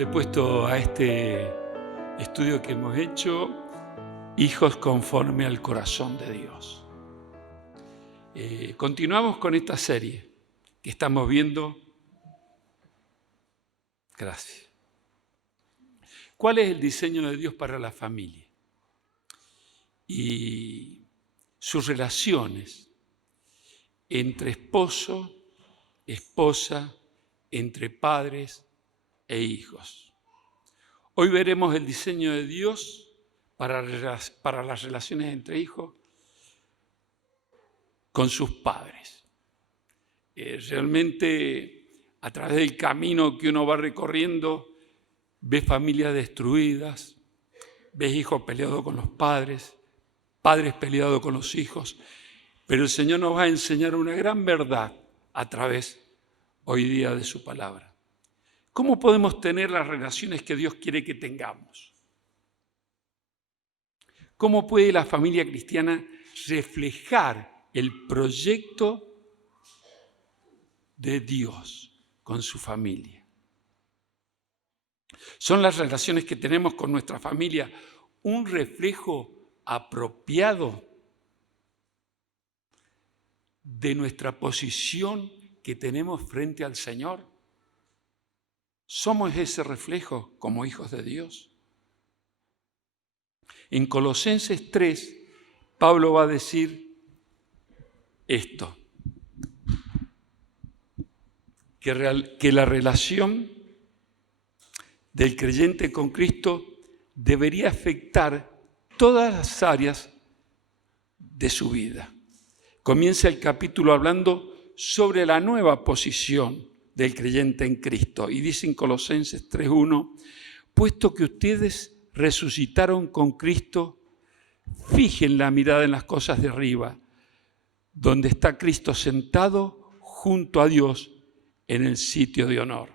le he puesto a este estudio que hemos hecho, hijos conforme al corazón de Dios. Continuamos con esta serie que estamos viendo. Gracias. ¿Cuál es el diseño de Dios para la familia? Y sus relaciones entre esposo, esposa, entre padres e hijos. Hoy veremos el diseño de Dios para las relaciones entre hijos con sus padres. Realmente, a través del camino que uno va recorriendo, ves familias destruidas, ves hijos peleados con los padres, padres peleados con los hijos, pero el Señor nos va a enseñar una gran verdad a través hoy día de su palabra. ¿Cómo podemos tener las relaciones que Dios quiere que tengamos? ¿Cómo puede la familia cristiana reflejar el proyecto de Dios con su familia? ¿Son las relaciones que tenemos con nuestra familia un reflejo apropiado de nuestra posición que tenemos frente al Señor? ¿Somos ese reflejo como hijos de Dios? En Colosenses 3, Pablo va a decir esto, que la relación del creyente con Cristo debería afectar todas las áreas de su vida. Comienza el capítulo hablando sobre la nueva posición del creyente en Cristo. Y dice en Colosenses 3:1, puesto que ustedes resucitaron con Cristo, fijen la mirada en las cosas de arriba, donde está Cristo sentado junto a Dios en el sitio de honor.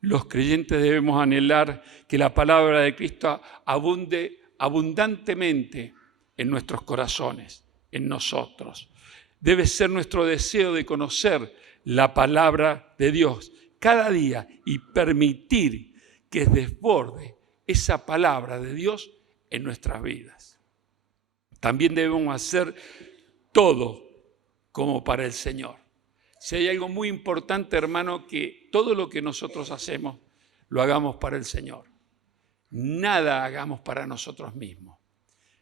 Los creyentes debemos anhelar que la palabra de Cristo abunde abundantemente en nuestros corazones, en nosotros. Debe ser nuestro deseo de conocer la palabra de Dios cada día y permitir que desborde esa palabra de Dios en nuestras vidas. También debemos hacer todo como para el Señor. Si hay algo muy importante, hermano, que todo lo que nosotros hacemos, lo hagamos para el Señor. Nada hagamos para nosotros mismos.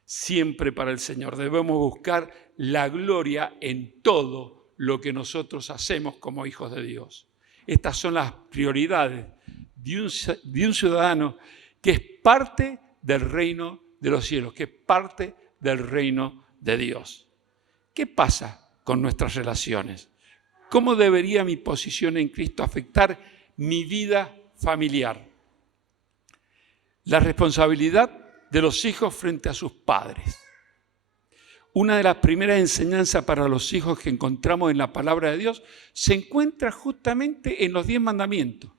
Siempre para el Señor. Debemos buscar la gloria en todo lo que nosotros hacemos como hijos de Dios. Estas son las prioridades de un ciudadano que es parte del reino de los cielos, que es parte del reino de Dios. ¿Qué pasa con nuestras relaciones? ¿Cómo debería mi posición en Cristo afectar mi vida familiar? La responsabilidad de los hijos frente a sus padres. Una de las primeras enseñanzas para los hijos que encontramos en la palabra de Dios se encuentra justamente en los 10 mandamientos.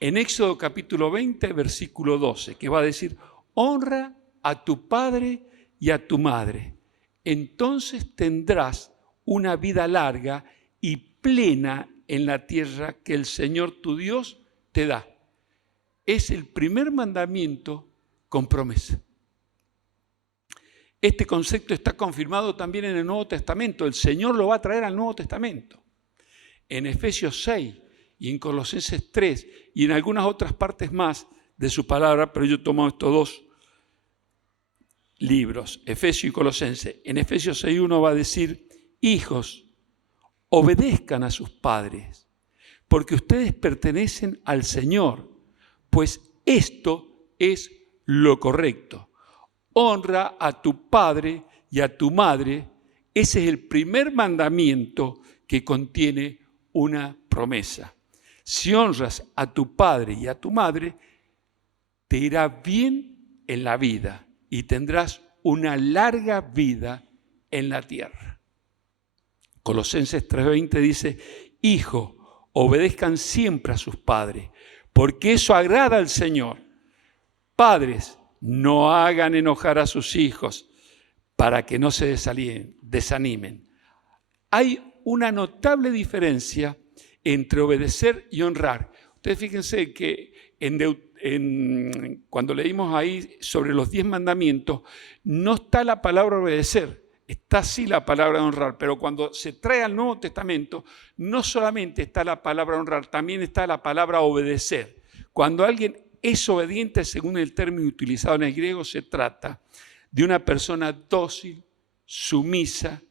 En Éxodo capítulo 20, versículo 12, que va a decir, honra a tu padre y a tu madre, entonces tendrás una vida larga y plena en la tierra que el Señor tu Dios te da. Es el primer mandamiento con promesa. Este concepto está confirmado también en el Nuevo Testamento. El Señor lo va a traer al Nuevo Testamento. En Efesios 6 y en Colosenses 3 y en algunas otras partes más de su palabra, pero yo tomo estos dos libros, Efesios y Colosenses. En Efesios 6:1 va a decir, hijos, obedezcan a sus padres, porque ustedes pertenecen al Señor, pues esto es lo correcto. Honra a tu padre y a tu madre. Ese es el primer mandamiento que contiene una promesa. Si honras a tu padre y a tu madre, te irá bien en la vida y tendrás una larga vida en la tierra. Colosenses 3:20 dice, hijo, obedezcan siempre a sus padres, porque eso agrada al Señor. Padres, no hagan enojar a sus hijos para que no se desanimen. Hay una notable diferencia entre obedecer y honrar. Ustedes fíjense que cuando leímos ahí sobre los 10 mandamientos, no está la palabra obedecer, está sí la palabra honrar, pero cuando se trae al Nuevo Testamento, no solamente está la palabra honrar, también está la palabra obedecer. Cuando alguien es obediente, según el término utilizado en el griego, se trata de una persona dócil, sumisa,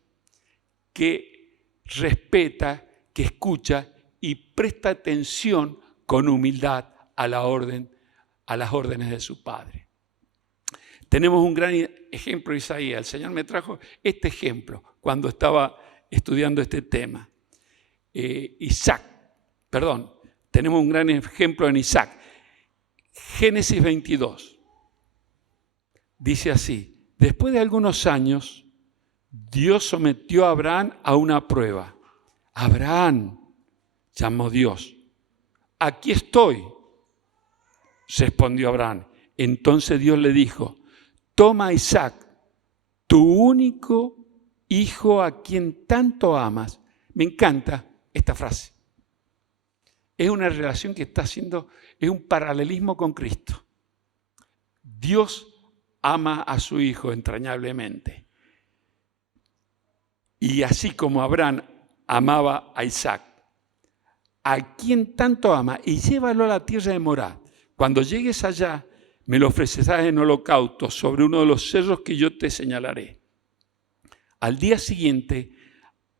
que respeta, que escucha y presta atención con humildad a las órdenes de su Padre. Tenemos un gran ejemplo de Isaías. El Señor me trajo este ejemplo cuando estaba estudiando este tema. Tenemos un gran ejemplo en Isaac. Génesis 22. Dice así: después de algunos años, Dios sometió a Abraham a una prueba. Abraham, llamó Dios. Aquí estoy, respondió Abraham. Entonces Dios le dijo: toma a Isaac, tu único hijo a quien tanto amas. Me encanta esta frase. Es una relación que está haciendo, es un paralelismo con Cristo. Dios ama a su hijo entrañablemente. Y así como Abraham amaba a Isaac, a quien tanto ama, y llévalo a la tierra de Morad. Cuando llegues allá, me lo ofrecerás en holocausto sobre uno de los cerros que yo te señalaré. Al día siguiente,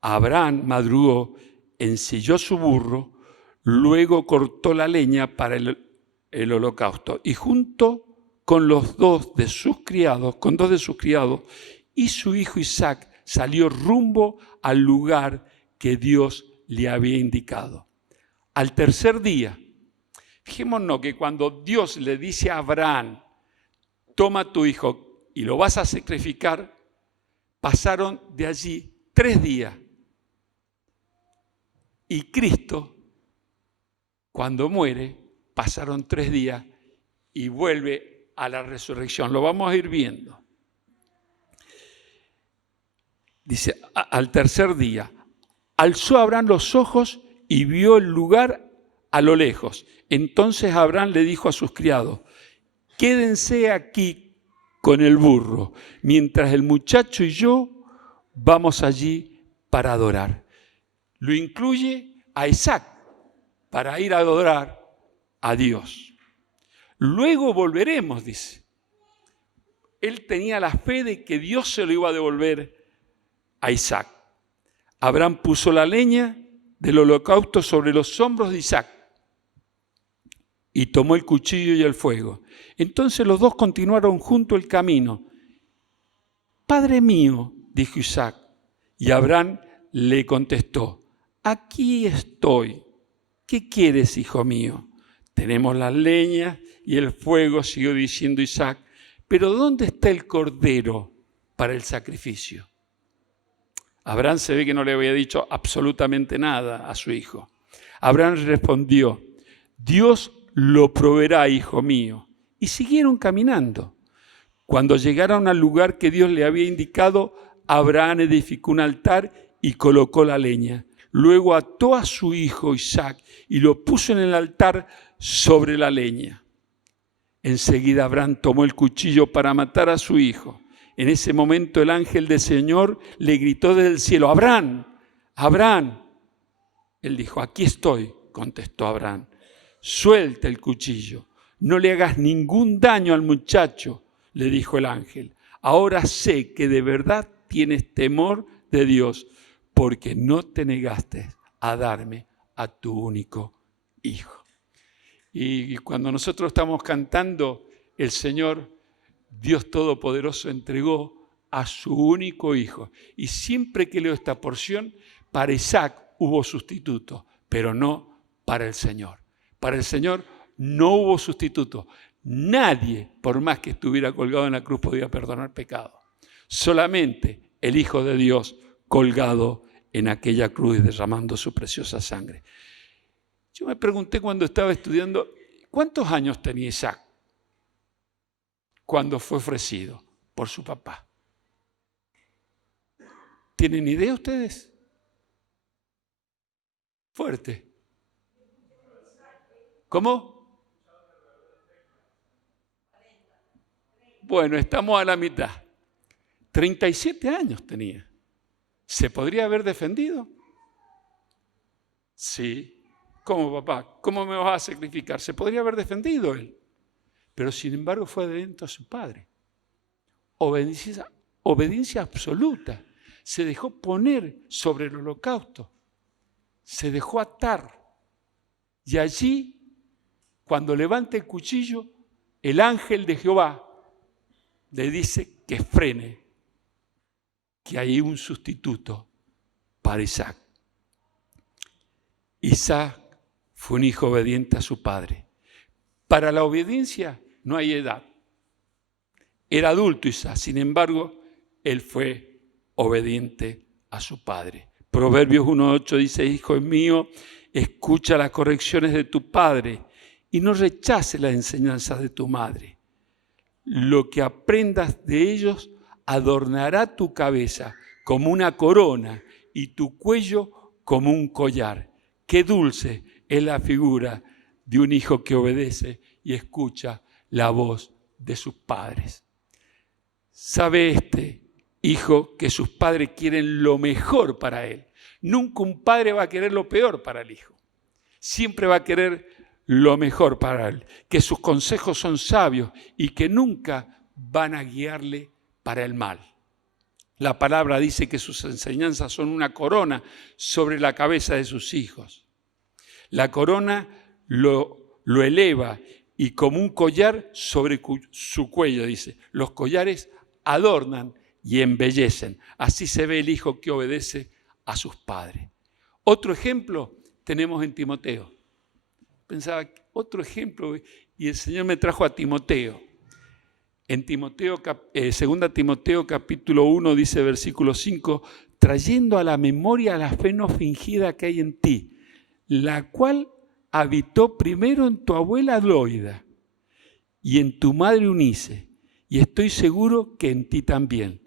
Abraham madrugó, ensilló su burro, luego cortó la leña para el holocausto y junto con dos de sus criados y su hijo Isaac salió rumbo al lugar que Dios le había indicado. Al tercer día, fijémonos que cuando Dios le dice a Abraham: toma tu hijo y lo vas a sacrificar, pasaron de allí 3 días. Y Cristo, cuando muere, pasaron 3 días y vuelve a la resurrección. Lo vamos a ir viendo. Dice, al tercer día, alzó Abraham los ojos y vio el lugar a lo lejos. Entonces Abraham le dijo a sus criados: quédense aquí con el burro, mientras el muchacho y yo vamos allí para adorar. Lo incluye a Isaac para ir a adorar a Dios. Luego volveremos, dice. Él tenía la fe de que Dios se lo iba a devolver a Isaac. Abraham puso la leña del holocausto sobre los hombros de Isaac y tomó el cuchillo y el fuego. Entonces los dos continuaron junto el camino. Padre mío, dijo Isaac, y Abraham le contestó: aquí estoy. ¿Qué quieres, hijo mío? Tenemos las leñas y el fuego, siguió diciendo Isaac, pero ¿dónde está el cordero para el sacrificio? Abraham se ve que no le había dicho absolutamente nada a su hijo. Abraham respondió: Dios lo proveerá, hijo mío. Y siguieron caminando. Cuando llegaron al lugar que Dios le había indicado, Abraham edificó un altar y colocó la leña. Luego ató a su hijo Isaac y lo puso en el altar sobre la leña. Enseguida Abraham tomó el cuchillo para matar a su hijo. En ese momento el ángel del Señor le gritó desde el cielo: Abraham, Abraham. Él dijo: aquí estoy, contestó Abraham. Suelta el cuchillo, no le hagas ningún daño al muchacho, le dijo el ángel. Ahora sé que de verdad tienes temor de Dios, porque no te negaste a darme a tu único hijo. Y cuando nosotros estamos cantando, el Señor, Dios Todopoderoso, entregó a su único hijo. Y siempre que leo esta porción, para Isaac hubo sustituto, pero no para el Señor. Para el Señor no hubo sustituto. Nadie, por más que estuviera colgado en la cruz, podía perdonar pecado. Solamente el Hijo de Dios colgado en aquella cruz derramando su preciosa sangre. Yo me pregunté cuando estaba estudiando, ¿cuántos años tenía Isaac cuando fue ofrecido por su papá? ¿Tienen idea ustedes? Fuerte. ¿Cómo? Bueno, estamos a la mitad. 37 años tenía. ¿Se podría haber defendido? Sí. ¿Cómo, papá? ¿Cómo me vas a sacrificar? Se podría haber defendido él. Pero sin embargo fue obediente a su padre. Obediencia absoluta. Se dejó poner sobre el holocausto. Se dejó atar. Y allí, cuando levanta el cuchillo, el ángel de Jehová le dice que frene, que hay un sustituto para Isaac. Isaac fue un hijo obediente a su padre. Para la obediencia no hay edad. Era adulto Isaac, sin embargo, él fue obediente a su padre. Proverbios 1:8 dice: hijo mío, escucha las correcciones de tu padre y no rechaces las enseñanzas de tu madre. Lo que aprendas de ellos adornará tu cabeza como una corona y tu cuello como un collar. Qué dulce es la figura de un hijo que obedece y escucha la voz de sus padres. ¿Sabe este hijo que sus padres quieren lo mejor para él? Nunca un padre va a querer lo peor para el hijo. Siempre va a querer lo mejor para él. Que sus consejos son sabios y que nunca van a guiarle para el mal. La palabra dice que sus enseñanzas son una corona sobre la cabeza de sus hijos. La corona lo eleva y como un collar sobre su cuello, dice. Los collares adornan y embellecen. Así se ve el hijo que obedece a sus padres. Otro ejemplo tenemos en Timoteo. Pensaba, otro ejemplo, y el Señor me trajo a Timoteo. En Timoteo, 2 Timoteo capítulo 1 dice versículo 5, trayendo a la memoria la fe no fingida que hay en ti, la cual habitó primero en tu abuela Loida y en tu madre Eunice, y estoy seguro que en ti también.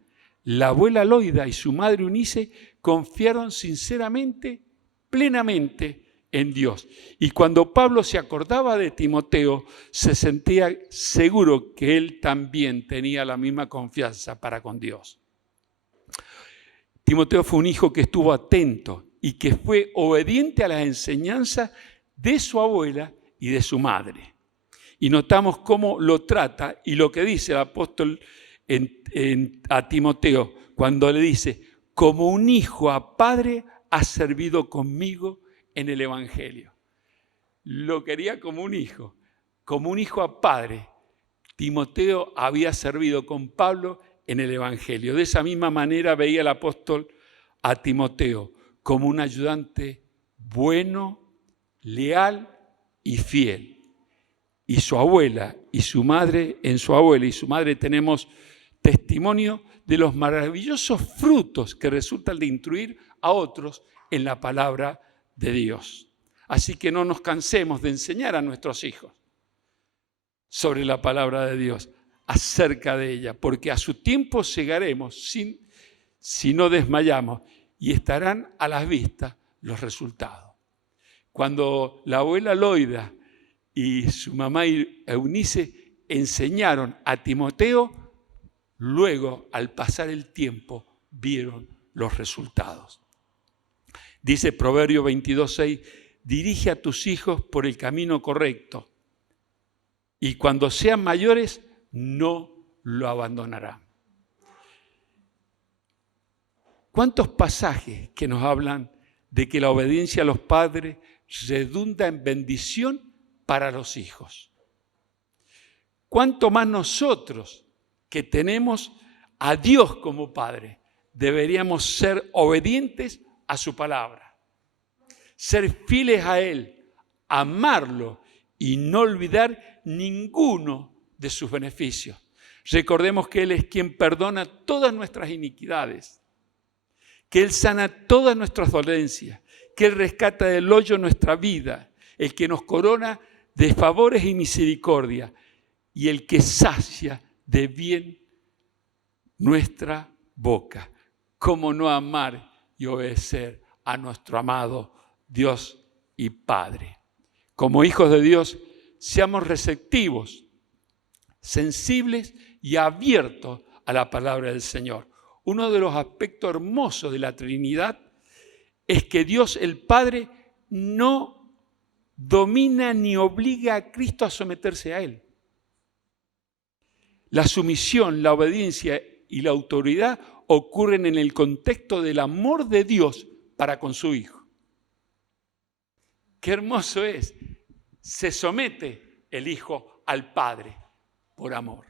La abuela Loida y su madre Eunice confiaron sinceramente, plenamente en Dios. Y cuando Pablo se acordaba de Timoteo, se sentía seguro que él también tenía la misma confianza para con Dios. Timoteo fue un hijo que estuvo atento y que fue obediente a las enseñanzas de su abuela y de su madre. Y notamos cómo lo trata y lo que dice el apóstol a Timoteo cuando le dice: como un hijo a padre has servido conmigo en el Evangelio. Lo quería como un hijo a padre. Timoteo había servido con Pablo en el Evangelio. De esa misma manera veía el apóstol a Timoteo como un ayudante bueno, leal y fiel. Y su abuela y su madre, en su abuela y su madre tenemos testimonio de los maravillosos frutos que resultan de instruir a otros en la palabra de Dios. Así que no nos cansemos de enseñar a nuestros hijos sobre la palabra de Dios, acerca de ella, porque a su tiempo llegaremos si no desmayamos y estarán a la vista los resultados. Cuando la abuela Loida y su mamá Eunice enseñaron a Timoteo, luego al pasar el tiempo vieron los resultados. Dice Proverbio 22:6, dirige a tus hijos por el camino correcto y cuando sean mayores no lo abandonarán. ¿Cuántos pasajes que nos hablan de que la obediencia a los padres redunda en bendición para los hijos? ¿Cuánto más nosotros que tenemos a Dios como Padre deberíamos ser obedientes a su palabra, ser fieles a Él, amarlo y no olvidar ninguno de sus beneficios? Recordemos que Él es quien perdona todas nuestras iniquidades, que Él sana todas nuestras dolencias, que Él rescata del hoyo nuestra vida, el que nos corona de favores y misericordia y el que sacia de bien nuestra boca. ¿Cómo no amar y obedecer a nuestro amado Dios y Padre? Como hijos de Dios, seamos receptivos, sensibles y abiertos a la palabra del Señor. Uno de los aspectos hermosos de la Trinidad es que Dios el Padre no domina ni obliga a Cristo a someterse a Él. La sumisión, la obediencia y la autoridad ocurren en el contexto del amor de Dios para con su Hijo. Qué hermoso es. Se somete el Hijo al Padre por amor.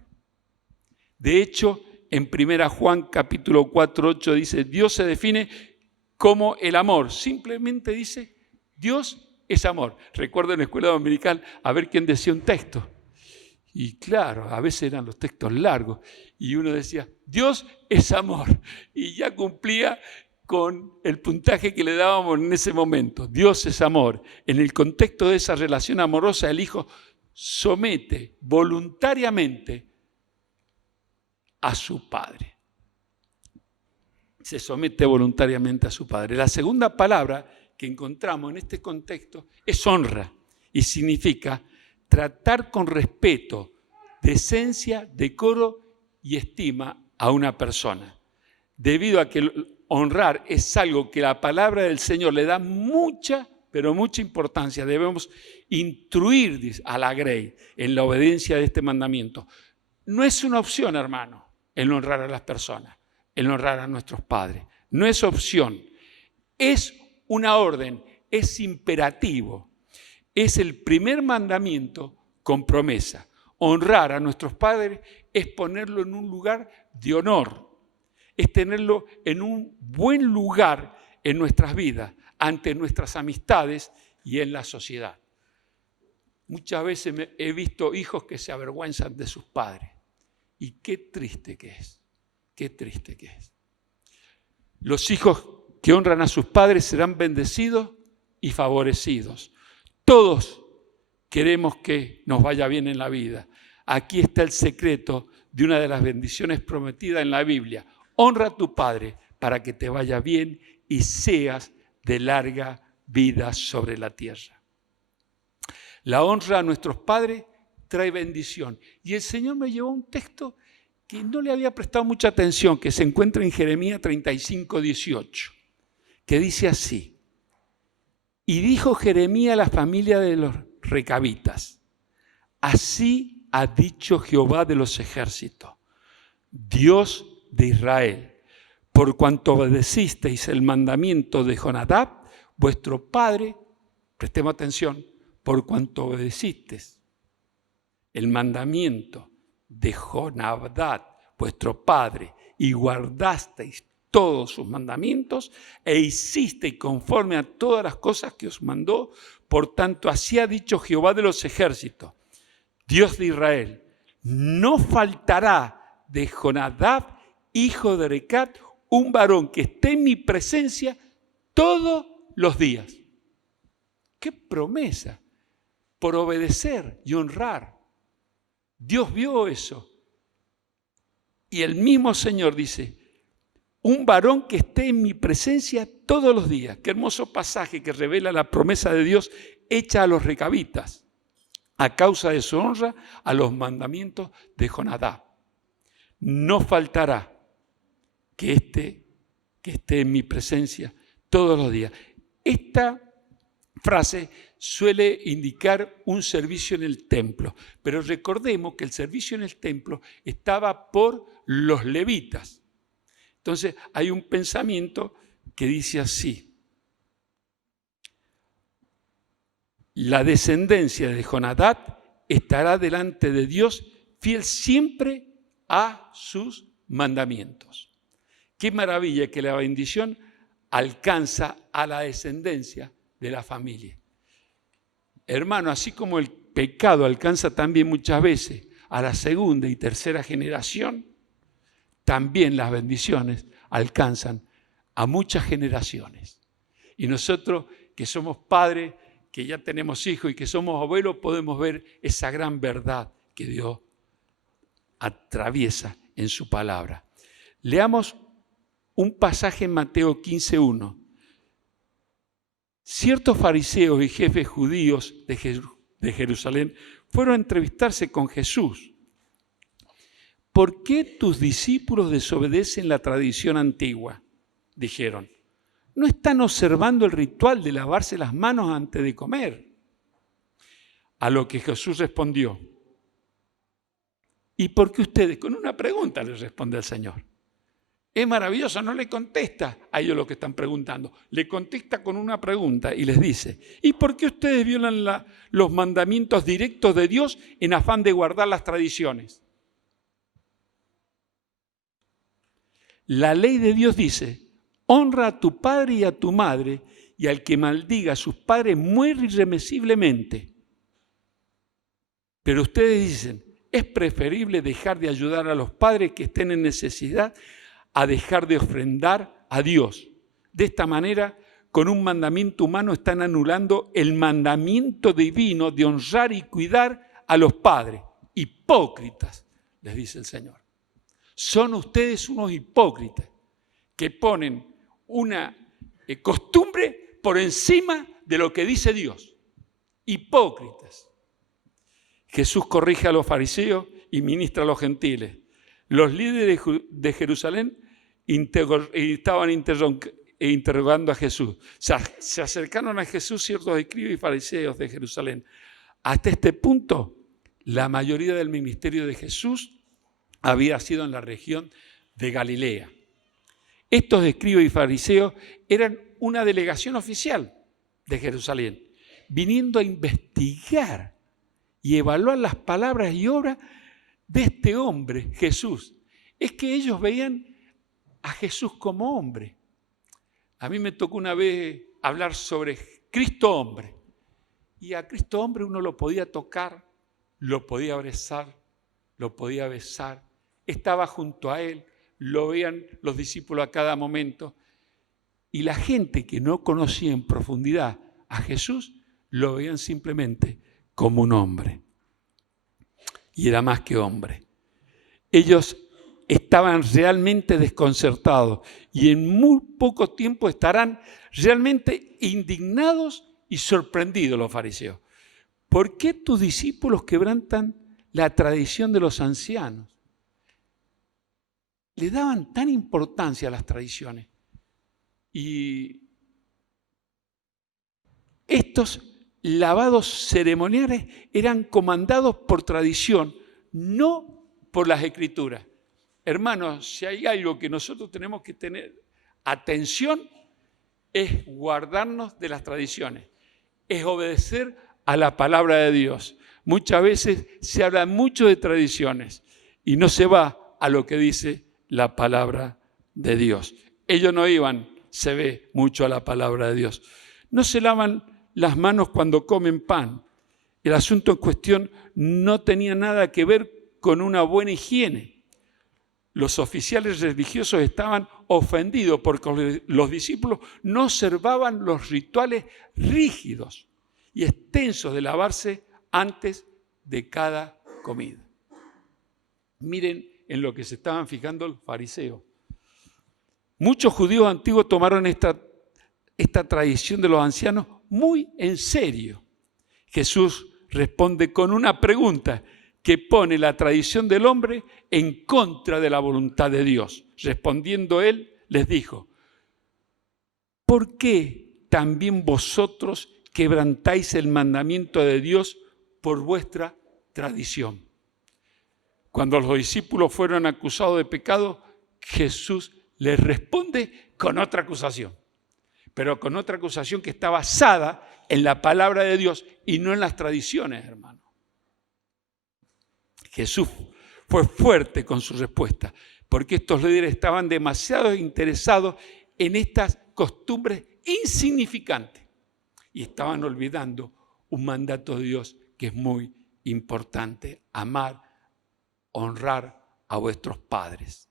De hecho, en 1 Juan capítulo 4, 8 dice, Dios se define como el amor. Simplemente dice, Dios es amor. Recuerdo en la escuela dominical a ver quién decía un texto. Y claro, a veces eran los textos largos. Y uno decía, Dios es amor. Y ya cumplía con el puntaje que le dábamos en ese momento. Dios es amor. En el contexto de esa relación amorosa, el Hijo somete voluntariamente a su Padre. Se somete voluntariamente a su Padre. La segunda palabra que encontramos en este contexto es honra y significa tratar con respeto, decencia, decoro y estima a una persona. Debido a que honrar es algo que la palabra del Señor le da mucha, pero mucha importancia. Debemos instruir a la grey en la obediencia de este mandamiento. No es una opción, hermano, el honrar a las personas, el honrar a nuestros padres. No es opción, es una orden, es imperativo. Es el primer mandamiento con promesa. Honrar a nuestros padres es ponerlo en un lugar de honor, es tenerlo en un buen lugar en nuestras vidas, ante nuestras amistades y en la sociedad. Muchas veces he visto hijos que se avergüenzan de sus padres. Y qué triste que es, qué triste que es. Los hijos que honran a sus padres serán bendecidos y favorecidos. Todos queremos que nos vaya bien en la vida. Aquí está el secreto de una de las bendiciones prometidas en la Biblia. Honra a tu padre para que te vaya bien y seas de larga vida sobre la tierra. La honra a nuestros padres trae bendición. Y el Señor me llevó a un texto que no le había prestado mucha atención, que se encuentra en Jeremías 35, 18, que dice así: y dijo Jeremías a la familia de los recabitas, así ha dicho Jehová de los ejércitos, Dios de Israel, por cuanto obedecisteis el mandamiento de Jonadab, vuestro padre, prestemos atención, por cuanto obedecisteis el mandamiento de Jonadab, vuestro padre, y guardasteis todos sus mandamientos e hicisteis conforme a todas las cosas que os mandó, por tanto así ha dicho Jehová de los ejércitos, Dios de Israel, no faltará de Jonadab, hijo de Recab, un varón que esté en mi presencia todos los días. ¡Qué promesa! Por obedecer y honrar. Dios vio eso. Y el mismo Señor dice, un varón que esté en mi presencia todos los días. Qué hermoso pasaje que revela la promesa de Dios hecha a los recabitas a causa de su honra a los mandamientos de Jonadab. No faltará que esté en mi presencia todos los días. Esta frase suele indicar un servicio en el templo, pero recordemos que el servicio en el templo estaba por los levitas. Entonces hay un pensamiento que dice así: la descendencia de Jonadab estará delante de Dios fiel siempre a sus mandamientos. Qué maravilla que la bendición alcanza a la descendencia de la familia. Hermano, así como el pecado alcanza también muchas veces a la segunda y tercera generación, también las bendiciones alcanzan a muchas generaciones. Y nosotros que somos padres, que ya tenemos hijos y que somos abuelos, podemos ver esa gran verdad que Dios atraviesa en su palabra. Leamos un pasaje en Mateo 15:1. Ciertos fariseos y jefes judíos de Jerusalén fueron a entrevistarse con Jesús ¿por qué tus discípulos desobedecen la tradición antigua? Dijeron. No están observando el ritual de lavarse las manos antes de comer. A lo que Jesús respondió. ¿Y por qué ustedes? Con una pregunta les responde el Señor. Es maravilloso, no le contesta a ellos lo que están preguntando. Le contesta con una pregunta y les dice, ¿y por qué ustedes violan los mandamientos directos de Dios en afán de guardar las tradiciones? La ley de Dios dice, honra a tu padre y a tu madre, y al que maldiga a sus padres muere irremisiblemente. Pero ustedes dicen, es preferible dejar de ayudar a los padres que estén en necesidad a dejar de ofrendar a Dios. De esta manera, con un mandamiento humano están anulando el mandamiento divino de honrar y cuidar a los padres. Hipócritas, les dice el Señor. Son ustedes unos hipócritas que ponen una costumbre por encima de lo que dice Dios. Hipócritas. Jesús corrige a los fariseos y ministra a los gentiles. Los líderes de Jerusalén estaban interrogando a Jesús. Se acercaron a Jesús ciertos escribas y fariseos de Jerusalén. Hasta este punto, la mayoría del ministerio de Jesús había sido en la región de Galilea. Estos escribas y fariseos eran una delegación oficial de Jerusalén, viniendo a investigar y evaluar las palabras y obras de este hombre, Jesús. Es que ellos veían a Jesús como hombre. A mí me tocó una vez hablar sobre Cristo hombre. Y a Cristo hombre uno lo podía tocar, lo podía abrazar, lo podía besar. Estaba junto a él, lo veían los discípulos a cada momento. Y la gente que no conocía en profundidad a Jesús, lo veían simplemente como un hombre. Y era más que hombre. Ellos estaban realmente desconcertados y en muy poco tiempo estarán realmente indignados y sorprendidos los fariseos. ¿Por qué tus discípulos quebrantan la tradición de los ancianos? Le daban tan importancia a las tradiciones. Y estos lavados ceremoniales eran comandados por tradición, no por las Escrituras. Hermanos, si hay algo que nosotros tenemos que tener atención, es guardarnos de las tradiciones, es obedecer a la palabra de Dios. Muchas veces se habla mucho de tradiciones y no se va a lo que dice la palabra de Dios. Ellos no iban, se ve mucho a la palabra de Dios. No se lavan las manos cuando comen pan. El asunto en cuestión no tenía nada que ver con una buena higiene. Los oficiales religiosos estaban ofendidos porque los discípulos no observaban los rituales rígidos y extensos de lavarse antes de cada comida. Miren en lo que se estaban fijando los fariseos. Muchos judíos antiguos tomaron esta tradición de los ancianos muy en serio. Jesús responde con una pregunta que pone la tradición del hombre en contra de la voluntad de Dios. Respondiendo él, les dijo, ¿por qué también vosotros quebrantáis el mandamiento de Dios por vuestra tradición? Cuando los discípulos fueron acusados de pecado, Jesús les responde con otra acusación, pero con otra acusación que está basada en la palabra de Dios y no en las tradiciones, hermano. Jesús fue fuerte con su respuesta, porque estos líderes estaban demasiado interesados en estas costumbres insignificantes y estaban olvidando un mandato de Dios que es muy importante: amar, honrar a vuestros padres.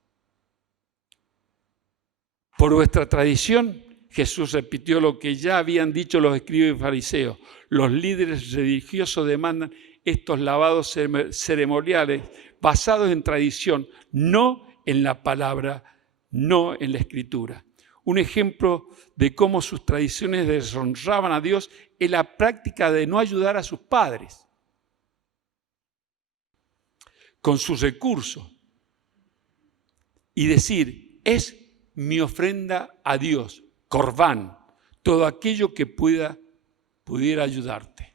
Por vuestra tradición, Jesús repitió lo que ya habían dicho los escribas y fariseos. Los líderes religiosos demandan estos lavados ceremoniales basados en tradición, no en la palabra, no en la Escritura. Un ejemplo de cómo sus tradiciones deshonraban a Dios es la práctica de no ayudar a sus padres con sus recursos. y decir, es mi ofrenda a Dios, corbán, todo aquello que pudiera ayudarte.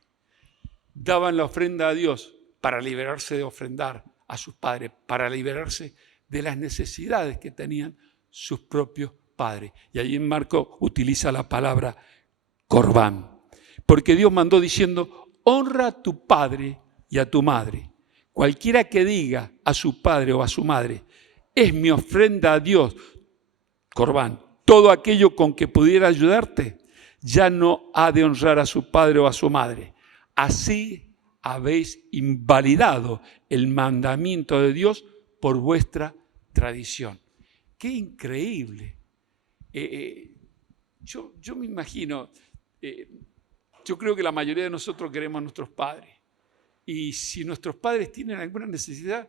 Daban la ofrenda a Dios para liberarse de ofrendar a sus padres, para liberarse de las necesidades que tenían sus propios padres. Y allí en Marcos utiliza la palabra corbán, porque Dios mandó diciendo, honra a tu padre y a tu madre. Cualquiera que diga a su padre o a su madre, es mi ofrenda a Dios, corbán, todo aquello con que pudiera ayudarte, ya no ha de honrar a su padre o a su madre. Así habéis invalidado el mandamiento de Dios por vuestra tradición. ¡Qué increíble! Yo me imagino, yo creo que la mayoría de nosotros queremos a nuestros padres. Y si nuestros padres tienen alguna necesidad,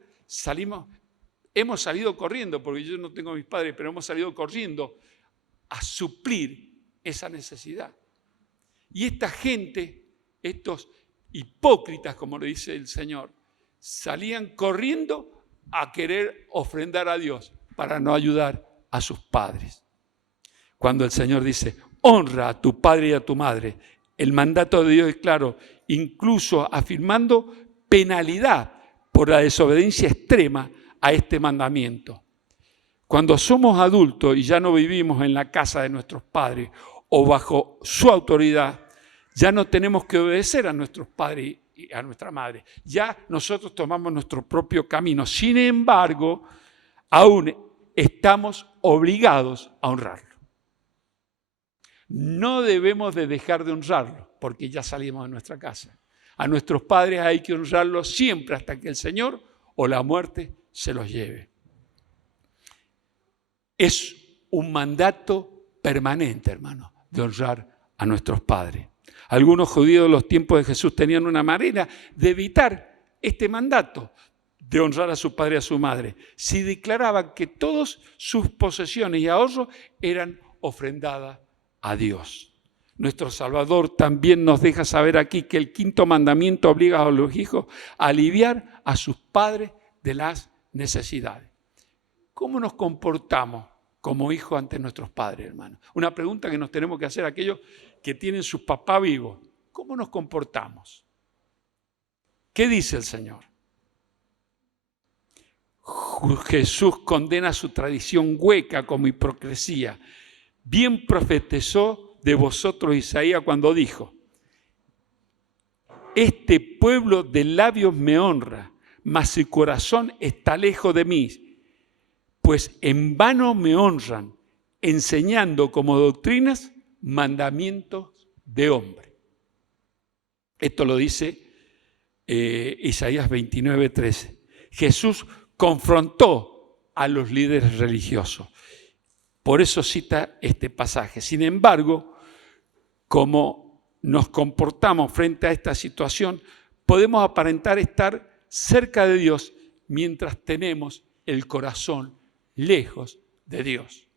hemos salido corriendo, porque yo no tengo a mis padres, pero hemos salido corriendo a suplir esa necesidad. Y esta gente, estos hipócritas, como le dice el Señor, salían corriendo a querer ofrendar a Dios para no ayudar a sus padres. Cuando el Señor dice, honra a tu padre y a tu madre, el mandato de Dios es claro, incluso afirmando penalidad por la desobediencia extrema a este mandamiento. Cuando somos adultos y ya no vivimos en la casa de nuestros padres o bajo su autoridad, ya no tenemos que obedecer a nuestros padres y a nuestra madre. Ya nosotros tomamos nuestro propio camino. Sin embargo, aún estamos obligados a honrarlo. No debemos de dejar de honrarlo porque ya salimos de nuestra casa. A nuestros padres hay que honrarlos siempre hasta que el Señor o la muerte se los lleve. Es un mandato permanente, hermano, de honrar a nuestros padres. Algunos judíos de los tiempos de Jesús tenían una manera de evitar este mandato de honrar a su padre y a su madre. Si declaraban que todas sus posesiones y ahorros eran ofrendadas a Dios. Nuestro Salvador también nos deja saber aquí que el quinto mandamiento obliga a los hijos a aliviar a sus padres de las necesidades. ¿Cómo nos comportamos como hijos ante nuestros padres, hermanos? Una pregunta que nos tenemos que hacer aquellos que tienen sus papás vivos. ¿Cómo nos comportamos? ¿Qué dice el Señor? Jesús condena su tradición hueca como hipocresía. Bien profetizó de vosotros Isaías cuando dijo, este pueblo de labios me honra, mas su corazón está lejos de mí, pues en vano me honran, enseñando como doctrinas mandamientos de hombre. Esto lo dice Isaías 29:13. Jesús confrontó a los líderes religiosos. Por eso cita este pasaje. Sin embargo, como nos comportamos frente a esta situación, podemos aparentar estar cerca de Dios mientras tenemos el corazón lejos de Dios.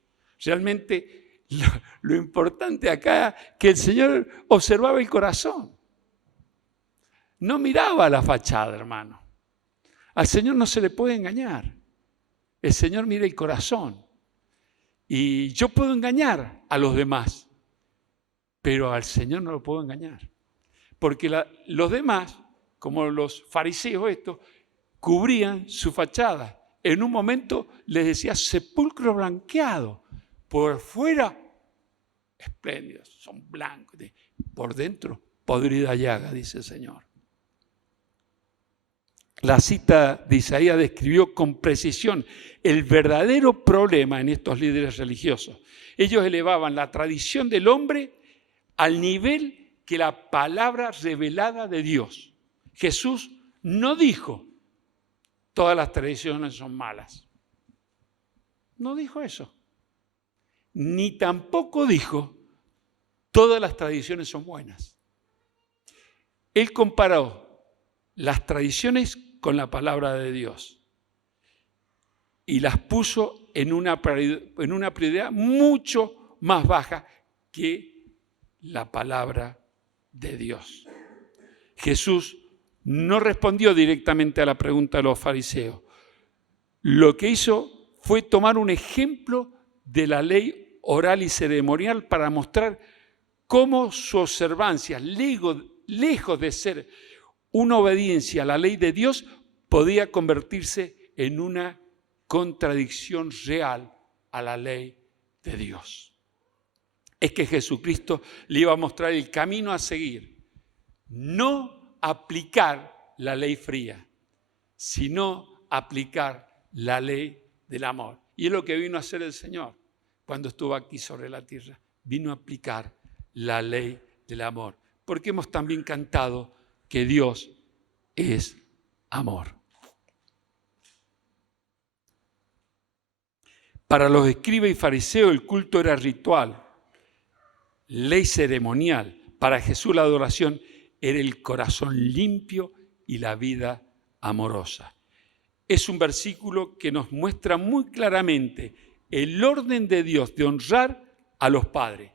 Realmente lo importante acá es que el Señor observaba el corazón. No miraba la fachada, hermano. Al Señor no se le puede engañar. El Señor mira el corazón. Y yo puedo engañar a los demás, pero al Señor no lo puedo engañar. Porque los demás, como los fariseos estos, cubrían su fachada. En un momento les decía sepulcro blanqueado. Por fuera, espléndidos, son blancos. Por dentro, podrida llaga, dice el Señor. La cita de Isaías describió con precisión el verdadero problema en estos líderes religiosos. Ellos elevaban la tradición del hombre al nivel que la palabra revelada de Dios. Jesús no dijo, todas las tradiciones son malas. No dijo eso. Ni tampoco dijo, todas las tradiciones son buenas. Él comparó las tradiciones con la palabra de Dios y las puso en una prioridad mucho más baja que la palabra de Dios. Jesús no respondió directamente a la pregunta de los fariseos. Lo que hizo fue tomar un ejemplo de la ley oral y ceremonial para mostrar cómo su observancia, lejos de ser una obediencia a la ley de Dios, podía convertirse en una contradicción real a la ley de Dios. Es que Jesucristo le iba a mostrar el camino a seguir. No aplicar la ley fría, sino aplicar la ley del amor. Y es lo que vino a hacer el Señor cuando estuvo aquí sobre la tierra. Vino a aplicar la ley del amor. Porque hemos también cantado que Dios es amor. Para los escribas y fariseos el culto era ritual, ley ceremonial. Para Jesús la adoración era el corazón limpio y la vida amorosa. Es un versículo que nos muestra muy claramente el orden de Dios de honrar a los padres.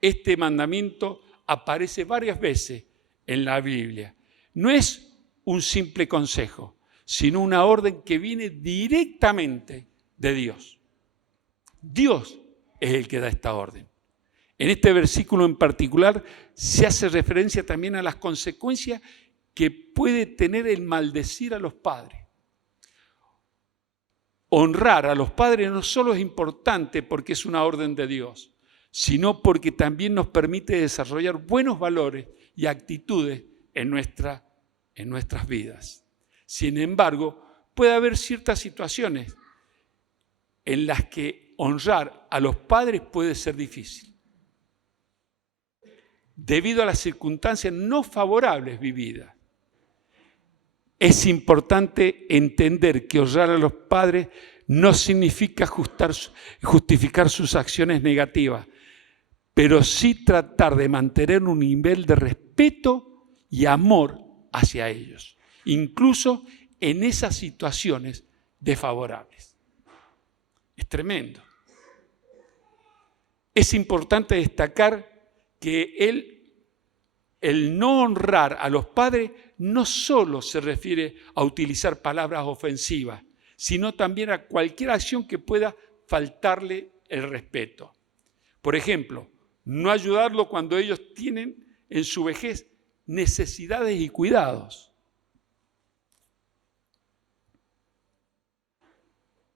Este mandamiento aparece varias veces en la Biblia. No es un simple consejo, sino una orden que viene directamente de Dios. Dios es el que da esta orden. En este versículo en particular se hace referencia también a las consecuencias que puede tener el maldecir a los padres. Honrar a los padres no solo es importante porque es una orden de Dios, sino porque también nos permite desarrollar buenos valores y actitudes en nuestras vidas. Sin embargo, puede haber ciertas situaciones en las que honrar a los padres puede ser difícil, debido a las circunstancias no favorables vividas. Es importante entender que honrar a los padres no significa justificar sus acciones negativas, pero sí tratar de mantener un nivel de respeto y amor hacia ellos, incluso en esas situaciones desfavorables. Es tremendo. Es importante destacar que el no honrar a los padres no solo se refiere a utilizar palabras ofensivas, sino también a cualquier acción que pueda faltarle el respeto. Por ejemplo, no ayudarlo cuando ellos tienen en su vejez necesidades y cuidados.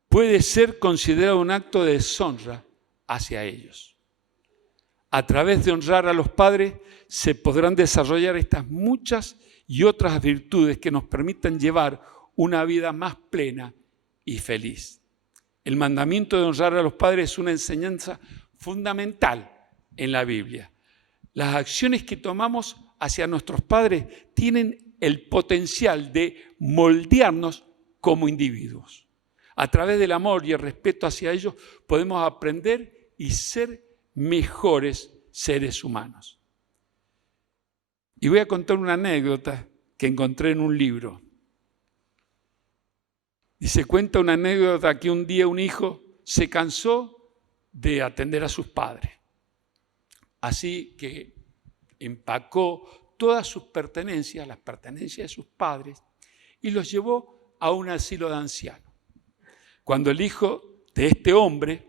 Puede ser considerado un acto de deshonra hacia ellos. A través de honrar a los padres se podrán desarrollar estas muchas y otras virtudes que nos permitan llevar una vida más plena y feliz. El mandamiento de honrar a los padres es una enseñanza fundamental en la Biblia. Las acciones que tomamos hacia nuestros padres tienen el potencial de moldearnos como individuos. A través del amor y el respeto hacia ellos podemos aprender y ser mejores seres humanos. Y voy a contar una anécdota que encontré en un libro. Y se cuenta una anécdota que un día un hijo se cansó de atender a sus padres. Así que empacó todas sus pertenencias, las pertenencias de sus padres, y los llevó a un asilo de ancianos. Cuando el hijo de este hombre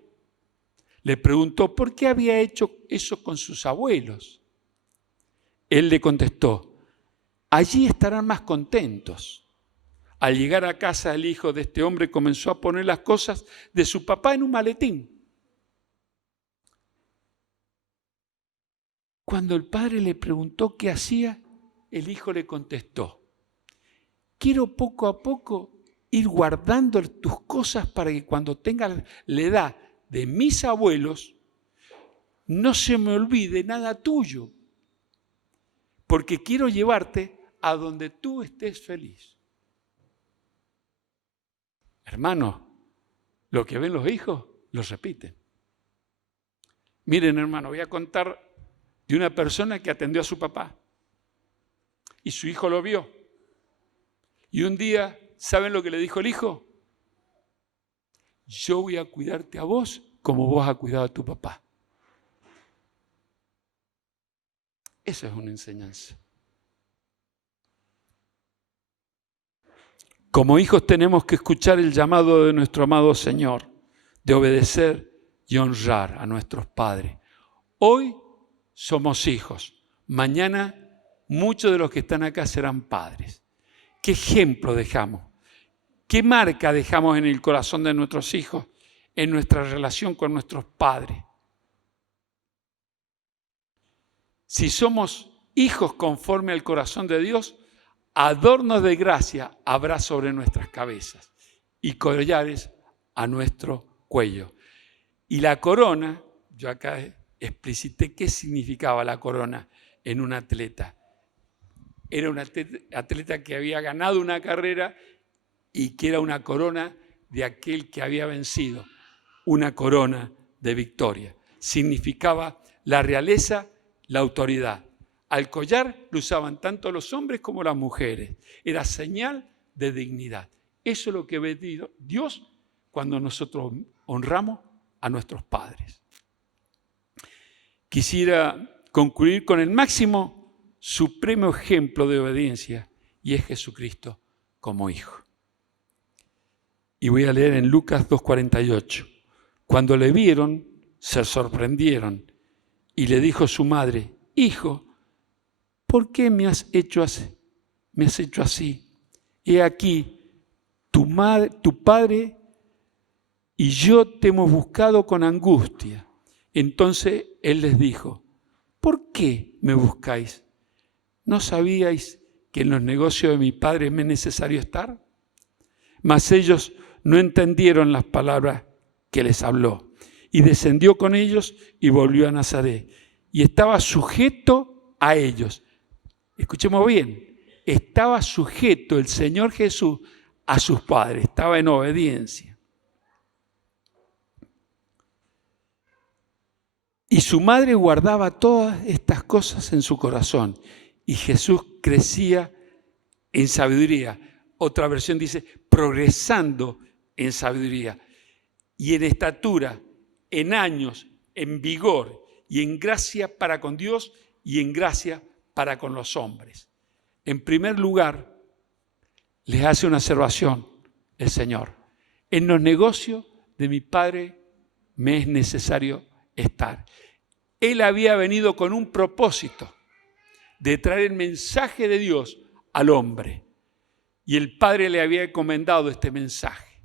le preguntó por qué había hecho eso con sus abuelos, él le contestó: allí estarán más contentos. Al llegar a casa, el hijo de este hombre comenzó a poner las cosas de su papá en un maletín. Cuando el padre le preguntó qué hacía, el hijo le contestó: quiero poco a poco ir guardando tus cosas para que cuando tenga la edad de mis abuelos, no se me olvide nada tuyo, porque quiero llevarte a donde tú estés feliz. Hermanos, lo que ven los hijos, los repiten. Miren, hermano, voy a contar de una persona que atendió a su papá y su hijo lo vio. Y un día, ¿saben lo que le dijo el hijo? Yo voy a cuidarte a vos como vos has cuidado a tu papá. Esa es una enseñanza. Como hijos tenemos que escuchar el llamado de nuestro amado Señor de obedecer y honrar a nuestros padres. Hoy somos hijos, mañana muchos de los que están acá serán padres. ¿Qué ejemplo dejamos? ¿Qué marca dejamos en el corazón de nuestros hijos, en nuestra relación con nuestros padres? Si somos hijos conforme al corazón de Dios, adornos de gracia habrá sobre nuestras cabezas y collares a nuestro cuello. Y la corona, yo acá explicité qué significaba la corona en un atleta. Era un atleta que había ganado una carrera y que era una corona de aquel que había vencido, una corona de victoria. Significaba la realeza, la autoridad. Al collar lo usaban tanto los hombres como las mujeres. Era señal de dignidad. Eso es lo que ve Dios cuando nosotros honramos a nuestros padres. Quisiera concluir con el máximo, supremo ejemplo de obediencia, y es Jesucristo como hijo. Y voy a leer en Lucas 2:48. Cuando le vieron, se sorprendieron, y le dijo su madre: Hijo, ¿por qué me has hecho así? He aquí, tu padre y yo te hemos buscado con angustia. Entonces él les dijo: ¿por qué me buscáis? ¿No sabíais que en los negocios de mi padre me es necesario estar? Mas ellos no entendieron las palabras que les habló. Y descendió con ellos y volvió a Nazaret. Y estaba sujeto a ellos. Escuchemos bien, estaba sujeto el Señor Jesús a sus padres, estaba en obediencia. Y su madre guardaba todas estas cosas en su corazón. Y Jesús crecía en sabiduría. Otra versión dice, progresando en sabiduría. Y en estatura, en años, en vigor y en gracia para con Dios y en gracia para con los hombres. En primer lugar, les hace una observación el Señor. En los negocios de mi Padre me es necesario estar. Él había venido con un propósito de traer el mensaje de Dios al hombre. Y el Padre le había encomendado este mensaje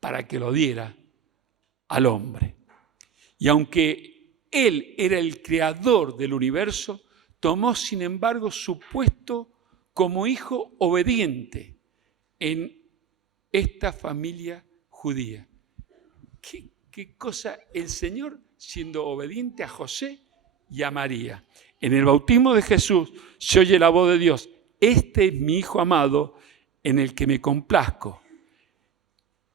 para que lo diera al hombre. Y aunque Él era el creador del universo, tomó sin embargo su puesto como hijo obediente en esta familia judía. ¿Qué cosa? El Señor siendo obediente a José y a María. En el bautismo de Jesús se oye la voz de Dios. Este es mi Hijo amado en el que me complazco,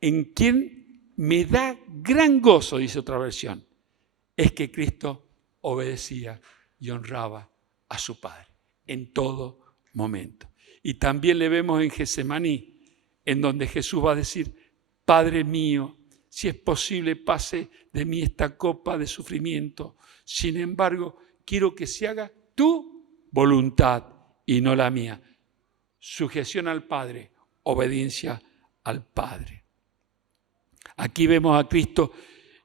en quien me da gran gozo, dice otra versión. Es que Cristo obedecía y honraba a su Padre en todo momento. Y también le vemos en Getsemaní, en donde Jesús va a decir: Padre mío, si es posible, pase de mí esta copa de sufrimiento. Sin embargo, quiero que se haga tu voluntad y no la mía. Sujeción al Padre, obediencia al Padre. Aquí vemos a Cristo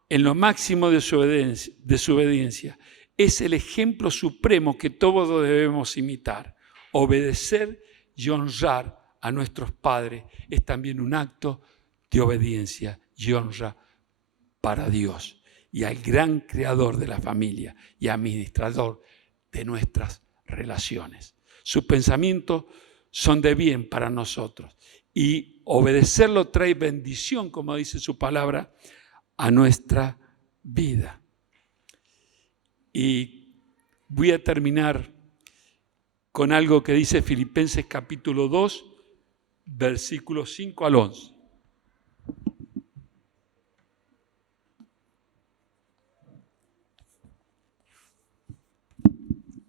en lo máximo de su obediencia. Es el ejemplo supremo que todos debemos imitar. Obedecer y honrar a nuestros padres es también un acto de obediencia y honra para Dios y al gran creador de la familia y administrador de nuestras relaciones. Sus pensamientos son de bien para nosotros y obedecerlo trae bendición, como dice su palabra, a nuestra vida. Y voy a terminar con algo que dice Filipenses capítulo 2, versículos 5 al 11.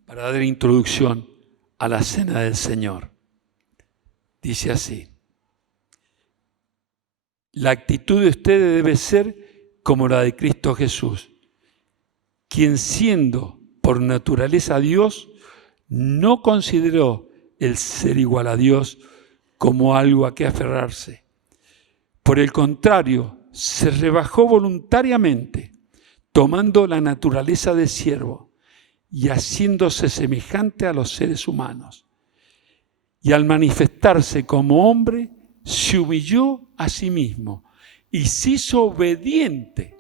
Para dar introducción a la cena del Señor. Dice así: la actitud de ustedes debe ser como la de Cristo Jesús, quien siendo por naturaleza Dios, no consideró el ser igual a Dios como algo a que aferrarse. Por el contrario, se rebajó voluntariamente, tomando la naturaleza de siervo y haciéndose semejante a los seres humanos. Y al manifestarse como hombre, se humilló a sí mismo y se hizo obediente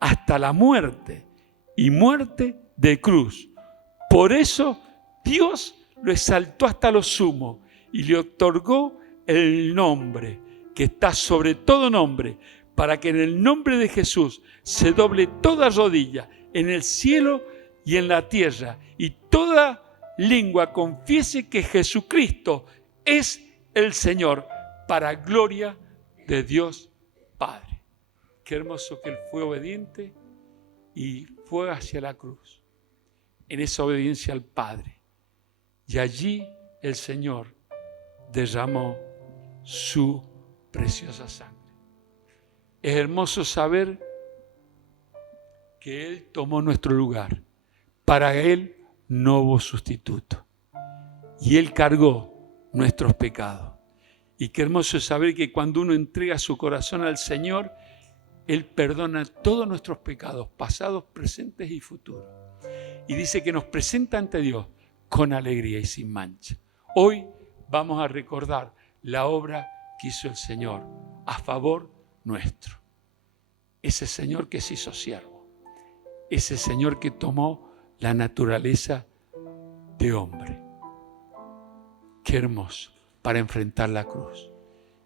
hasta la muerte y muerte de cruz. Por eso Dios lo exaltó hasta lo sumo y le otorgó el nombre que está sobre todo nombre, para que en el nombre de Jesús se doble toda rodilla en el cielo y en la tierra, y toda lengua confiese que Jesucristo es el Señor, para gloria de Dios Padre. Qué hermoso que Él fue obediente y fue hacia la cruz, en esa obediencia al Padre. Y allí el Señor derramó su preciosa sangre. Es hermoso saber que Él tomó nuestro lugar. Para Él no hubo sustituto. Y Él cargó nuestros pecados. Y qué hermoso es saber que cuando uno entrega su corazón al Señor, Él perdona todos nuestros pecados, pasados, presentes y futuros. Y dice que nos presenta ante Dios con alegría y sin mancha. Hoy vamos a recordar la obra que hizo el Señor a favor nuestro. Ese Señor que se hizo siervo. Ese Señor que tomó la naturaleza de hombre. Qué hermoso para enfrentar la cruz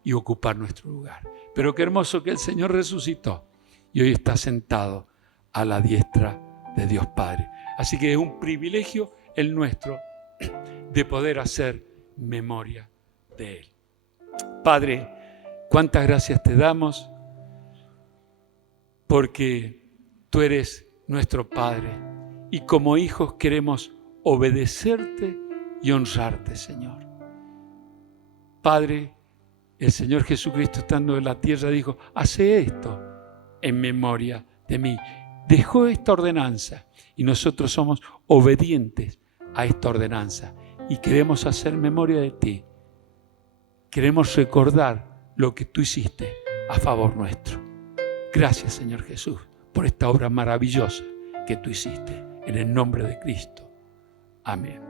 y ocupar nuestro lugar. Pero qué hermoso que el Señor resucitó y hoy está sentado a la diestra de Dios Padre. Así que es un privilegio el nuestro de poder hacer memoria de Él. Padre, cuántas gracias te damos porque tú eres nuestro Padre y como hijos queremos obedecerte y honrarte, Señor. Padre, el Señor Jesucristo estando en la tierra dijo, hace esto en memoria de mí. Dejó esta ordenanza y nosotros somos obedientes a esta ordenanza y queremos hacer memoria de ti. Queremos recordar lo que tú hiciste a favor nuestro. Gracias, Señor Jesús, por esta obra maravillosa que tú hiciste. En el nombre de Cristo. Amén.